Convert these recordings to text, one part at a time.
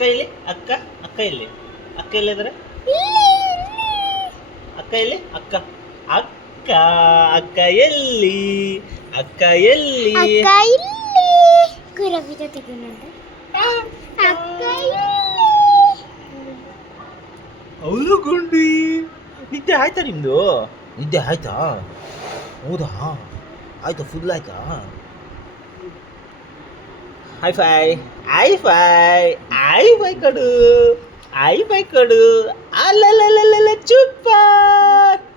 ಅಕ್ಕ ಇಲ್ಲಿ, ಅಕ್ಕ ಅಕ್ಕ ಇಲ್ಲಿ, ಅಕ್ಕ ಎಲ್ಲಿದ್ದಾರೆ? ಅಕ್ಕ ಎಲ್ಲಿ? ಅಕ್ಕ ಅಕ್ಕ ಅಕ್ಕ ಎಲ್ಲಿ? ಅಕ್ಕ ಎಲ್ಲಿ? ಹೌದು ಗುಂಡಿ, ನಿದ್ದೆ ಆಯ್ತಾ ನಿಮ್ದು? ನಿದ್ದೆ ಆಯ್ತಾ? ಹೌದಾ, ಆಯ್ತಾ? ಫುಲ್ ಆಯ್ತಾ? High five, high five, high five ಕೊಡು, ಹೈ ಫೈ ಕೊಡು. ಅಲ್ಲಲ್ಲಲ್ಲಲ್ಲ ಚುಪ್ಪ.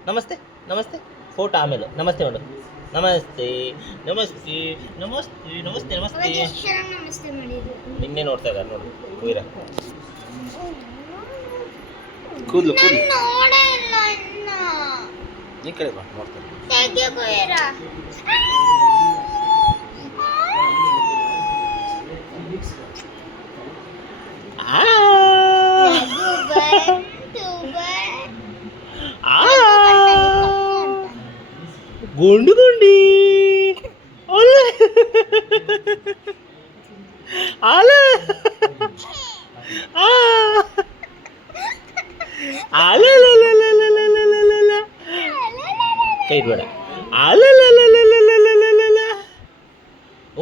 ನಮಸ್ತೆ ನಮಸ್ತೆ, ಫೋಟೋ ಆಮೇಲೆ. ನಮಸ್ತೆ ಮಾಡು. ನಮಸ್ತೆ ನಮಸ್ತೆ ನಮಸ್ತೆ ನಮಸ್ತೆ ನಮಸ್ತೆ. ನಿನ್ನೆ ನೋಡ್ತಾ ಇದ್ದಾರೆ ನೋಡು ವೀರ. ಕೂದಲು ಕೂದಲು ಈ ಕಡೆ ಬಾ, ನೋಡ್ತಾರೆ. ಗುಂಡು ಗುಂಡಿ ಅಲ್ಲ ಕೈ ಬೇಡ.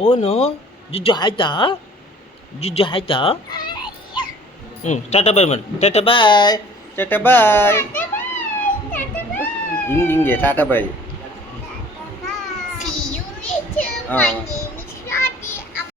ಓನು ಜುಜ್ಜು ಆಯ್ತಾ? ಜುಜ್ಜು ಆಯ್ತಾ? ಟಾಟಾ ಬಾಯ್ ಮಾಡಿ. ಟಾಟಾ ಬಾಯ್, ಟಾಟಾ ಬಾಯ್. ಹಿಂಗೆ ಟಾಟಾ ಬಾಯ್. See you later, Bunny.